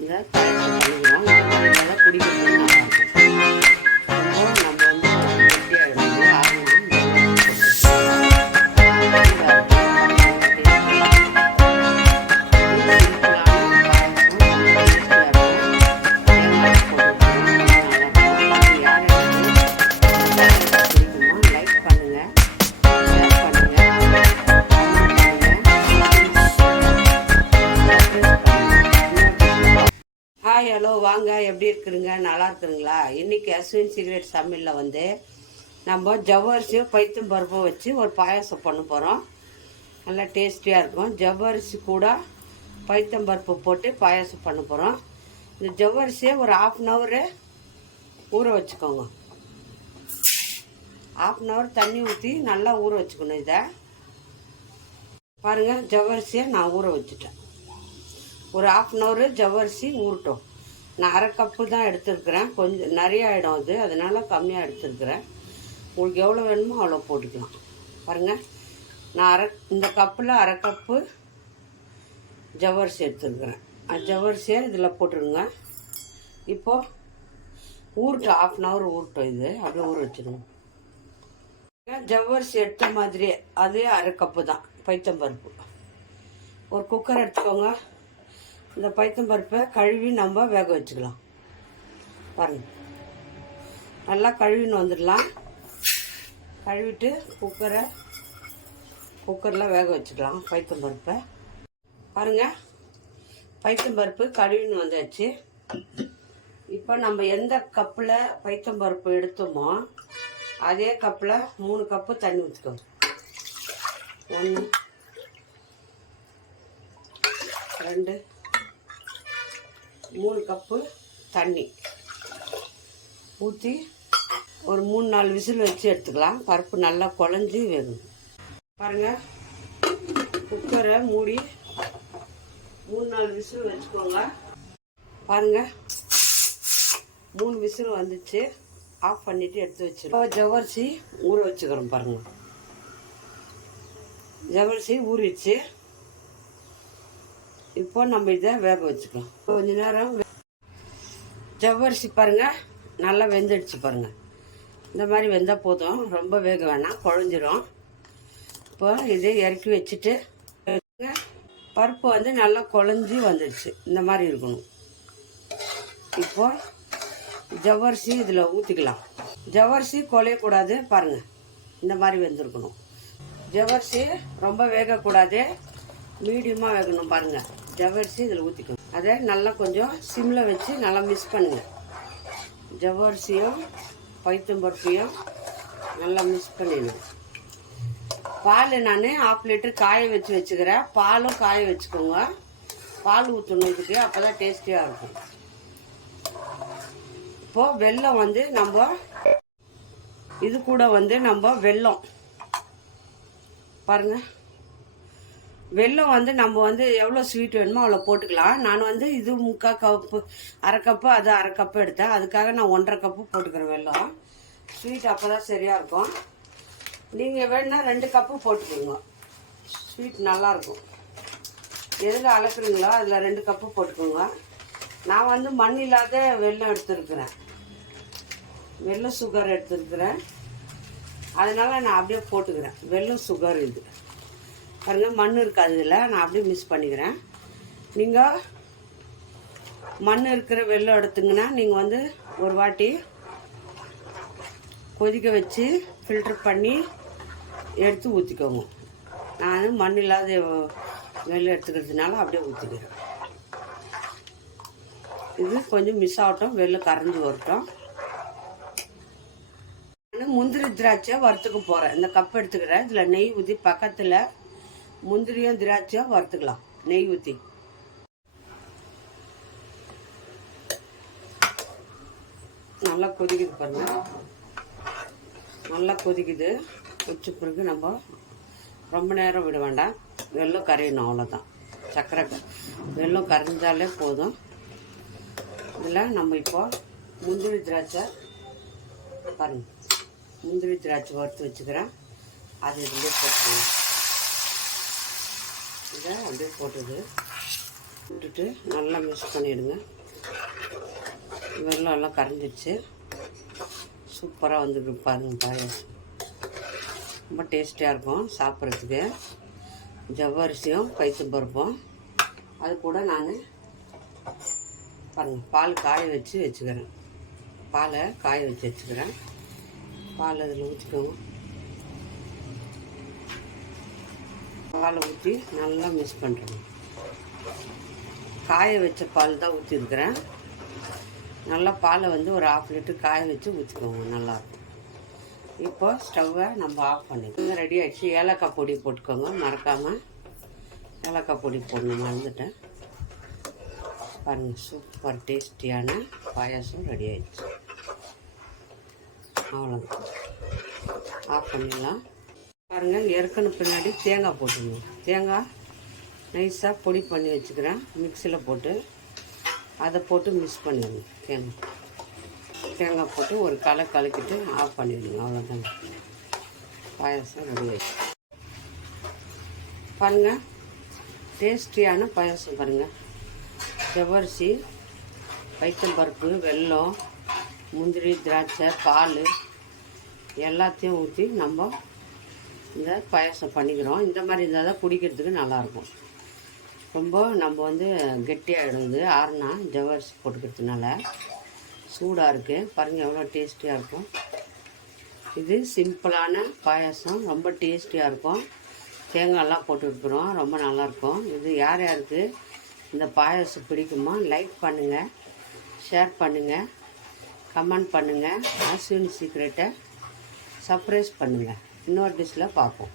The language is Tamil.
இதை பாயசம் பண்ணிக்கிறோம். இந்த மாதிரி இருந்தால் குடிக்கிறது நல்லாயிருக்கும். ரொம்ப நம்ம வந்து கெட்டி ஆகிடும். ஹாய் ஹலோ வாங்க, எப்படி இருக்குதுங்க? நல்லா இருக்குதுங்களா? இன்றைக்கி அஸ்வின் சீக்ரெட் சமையலில் வந்து நம்ம ஜவ்வரிசியும் பைத்தம் பருப்பும் வச்சு ஒரு பாயாசம் பண்ண போகிறோம். நல்லா டேஸ்டியாக இருக்கும். ஜவ்வரிசி கூட பைத்தம் பருப்பு போட்டு பாயாசம் பண்ண போகிறோம். இந்த ஜவ்வரிசியை ஒரு 1/2 hour ஊற வச்சுக்கோங்க. 1/2 hour தண்ணி ஊற்றி நல்லா ஊற வச்சுக்கணும். இதை பாருங்கள், ஜவ்வரிசியை நான் ஊற வச்சுட்டேன். ஒரு 1/2 hour ஜவ்வரிசி ஊறட்டும். நான் 1/2 கப்பு தான் எடுத்துருக்கிறேன். கொஞ்சம் நிறைய ஆகிடும் அது, அதனால் கம்மியாக எடுத்துருக்கிறேன். உங்களுக்கு எவ்வளோ வேணுமோ அவ்வளோ போட்டுக்கலாம். பாருங்கள், நான் இந்த கப்பில் 1/2 கப்பு ஜவ்வரிசி எடுத்துருக்கிறேன். ஜவ்வரிசியை இதில் போட்டுருங்க. இப்போது ஊறட்டும், 1/2 hour ஊறட்டும். இது அப்படியே ஊற வச்சுருங்க. ஜவ்வரிசி எடுத்த மாதிரியே அதே 1/2 கப்பு தான் பைத்தம்பருப்பு. ஒரு குக்கர் எடுத்துக்கோங்க. இந்த பைத்தம்பருப்பை கழுவி நம்ம வேக வச்சுக்கலாம். பாருங்கள், நல்லா கழுவின்னு வந்துடலாம். கழுவிட்டு குக்கரில் வேக வச்சுக்கலாம் பைத்தம்பருப்பை. பாருங்கள், பைத்தம்பருப்பு கழுவின்னு வந்தாச்சு. இப்போ நம்ம எந்த கப்பில் பைத்தம்பருப்பு எடுத்தோமோ அதே கப்பில் 3 கப்பு தண்ணி ஊற்றிக்கோங்க. 1 2 3 கப்பு தண்ணி ஊற்றி ஒரு 3-4 விசில் வச்சு எடுத்துக்கலாம். பருப்பு நல்லா குழஞ்சி வேகும். பாருங்கள், குக்கரை மூடி 3-4 விசில் வச்சுக்கோங்க. பாருங்கள், 3 விசில் வந்துச்சு. ஆஃப் பண்ணிவிட்டு எடுத்து வச்சுருக்கோம். ஜவ்வரிசி ஊற வச்சுக்கிறோம். பாருங்கள், ஜவ்வரிசி ஊறிடுச்சு. இப்போ நம்ம இதை வேக வச்சுக்கலாம். கொஞ்ச நேரம் ஜவ்வரிசி பாருங்கள் நல்லா வெந்துடுச்சு. பாருங்கள், இந்த மாதிரி வெந்தால் போதும், ரொம்ப வேக வேணாம், குழஞ்சிரும். இப்போ இதை இறக்கி வச்சுட்டு பருப்பு வந்து நல்லா குழஞ்சி வந்துடுச்சு. இந்த மாதிரி இருக்கணும். இப்போ ஜவ்வரிசி இதில் ஊற்றிக்கலாம். ஜவ்வரிசி குழையக்கூடாது. பாருங்கள், இந்த மாதிரி வெந்திருக்கணும். ஜவ்வரிசி ரொம்ப வேகக்கூடாது, மீடியமாக வேகணும். பாருங்கள், ஜவ்வரிசி இதில் ஊற்றிக்கணும். அதை நல்லா கொஞ்சம் சிம்மில் வச்சு நல்லா மிக்ஸ் பண்ணுங்கள். ஜவ்வரிசியும் பைத்தம்பருப்பையும் நல்லா மிக்ஸ் பண்ணிடணும். பால் நான் 1/2 லிட்டர் காய வச்சு வச்சுக்கிறேன். பாலும் காய வச்சுக்கோங்க. பால் ஊற்றணும் இதுக்கு, அப்போ தான் டேஸ்டியாக இருக்கும். இப்போது வெல்லம் வந்து நம்ம இது கூட வந்து நம்ம வெல்லம் பாருங்கள், வெல்லம் வந்து நம்ம வந்து எவ்வளோ ஸ்வீட் வேணுமோ அவ்வளோ போட்டுக்கலாம். நான் வந்து இது 3/4 கப்பு 1/2 கப்பு அது 1/2 கப்பு எடுத்தேன். அதுக்காக நான் 1.5 கப்பு போட்டுக்கிறேன் வெல்லம். ஸ்வீட் அப்போ தான் சரியாக இருக்கும். நீங்கள் வேணுன்னா 2 கப்பு போட்டுக்கோங்க. ஸ்வீட் நல்லாயிருக்கும். எதில் அளக்குறீங்களோ அதில் 2 கப்பு போட்டுக்கோங்க. நான் வந்து மண் இல்லாத வெல்லம் எடுத்துருக்குறேன். வெல்லம் சுகர் எடுத்துருக்குறேன். அதனால் நான் அப்படியே போட்டுக்கிறேன். வெல்லம் சுகர் இது பாருங்கள், மண் இருக்காது இதில். நான் அப்படியே மிக்ஸ் பண்ணிக்கிறேன். நீங்கள் மண் இருக்கிற வெல்லம் எடுத்துங்கன்னா நீங்கள் வந்து ஒரு வாட்டி கொதிக்க வச்சு ஃபில்ட்ரு பண்ணி எடுத்து ஊற்றிக்கோங்க. நான் மண் இல்லாத வெல்லம் எடுத்துக்கிறதுனால அப்படியே ஊற்றிக்கிறேன். இது கொஞ்சம் மிஸ் ஆகட்டும், வெல்லம் கரைஞ்சி வரட்டும். நான் முந்திரி திராட்சை வறுத்துக்க போகிறேன். இந்த கப் எடுத்துக்கிறேன். இதில் நெய் ஊற்றி பக்கத்தில் முந்திரியும் திராட்சையும் வறுத்துக்கலாம். நெய் ஊற்றி நல்லா கொதிக்குது. பாருங்க, நல்லா கொதிக்குது. வச்ச பிறகு நம்ம ரொம்ப நேரம் விட வேண்டாம். வெல்லம் கரையணும், அவ்வளோதான். சர்க்கரை வெல்லம் கரைஞ்சாலே போதும். இதில் நம்ம இப்போ முந்திரி திராட்சை பாருங்கள், முந்திரி திராட்சை வறுத்து வச்சுக்கிறேன். அது இதுலேயே போட்டுக்கலாம். இதை அப்படியே போட்டுது விட்டுட்டு நல்லா மிக்ஸ் பண்ணிவிடுங்க. வெல்லம் எல்லாம் கரைஞ்சிடுச்சு. சூப்பராக வந்துருக்கு பாருங்கள். பாயாசம் ரொம்ப டேஸ்டியாக இருக்கும் சாப்பிட்றதுக்கு. ஜவ்வரிசியும் பைத்தம்பருப்பும் அது கூட நான் பாருங்கள் பால் காய வச்சு வச்சுக்கிறேன். பாலை காய வச்சு வச்சுக்கிறேன். பால் அதில் ஊற்றிக்கோங்க. பாலை ஊற்றி நல்லா மிக்ஸ் பண்ணுறேங்க. காய வச்ச பால் தான் ஊற்றிருக்கிறேன். நல்லா பாலை வந்து ஒரு 1/2 லிட்டர் காய வச்சு ஊற்றிக்கோங்க. நல்லாயிருக்கும். இப்போ ஸ்டவ்வை நம்ம ஆஃப் பண்ணிக்கோங்க. ரெடி ஆகிடுச்சு. ஏலக்காய் பொடி போட்டுக்கோங்க. மறக்காமல் ஏலக்காய் பொடி போடணும், மறந்துட்டேன். பாருங்கள் சூப்பர் டேஸ்டியான பாயாசம் ரெடி ஆகிடுச்சு. அவ்வளோதான், ஆஃப் பண்ணிடலாம். பாருங்கள் இறக்கணும் பின்னாடி தேங்காய் போட்டுக்கணும். தேங்காய் நைஸாக பொடி பண்ணி வச்சுக்கிறேன். மிக்சியில் போட்டு அதை போட்டு மிக்ஸ் பண்ணிடணும். தேங்காய் போட்டு ஒரு கலக்கிட்டு ஆஃப் பண்ணிடணும். அவ்வளோதாங்க, பாயாசம் ரெடி ஆகிடுச்சு. பாருங்கள் டேஸ்டியான பாயாசம். பாருங்கள் ஜவ்வரிசி, பைத்தம்பருப்பு, வெல்லம், முந்திரி, திராட்சை, பால் எல்லாத்தையும் ஊற்றி நம்ம இந்த பாயாசம் பண்ணிக்கிறோம். இந்த மாதிரி இருந்தால் தான் குடிக்கிறதுக்கு நல்லாயிருக்கும். ரொம்ப நம்ம வந்து கெட்டியாகிடும். இது ஆறுனா ஜவ்வரிசி போட்டுக்கிறதுனால சூடாக இருக்குது. பாருங்கள் எவ்வளோ டேஸ்டியாக இருக்கும். இது சிம்பிளான பாயாசம், ரொம்ப டேஸ்டியாக இருக்கும். தேங்காயெல்லாம் போட்டுருக்குறோம், ரொம்ப நல்லாயிருக்கும். இது யார் யாருக்கு இந்த பாயாசம் பிடிக்குமோ லைக் பண்ணுங்கள், ஷேர் பண்ணுங்கள், கமெண்ட் பண்ணுங்கள். அஸ்வின் சீக்ரெட்டை சர்ப்ரைஸ் பண்ணுங்கள். இன்னொரு டிஷ்ஷில் பார்ப்போம்.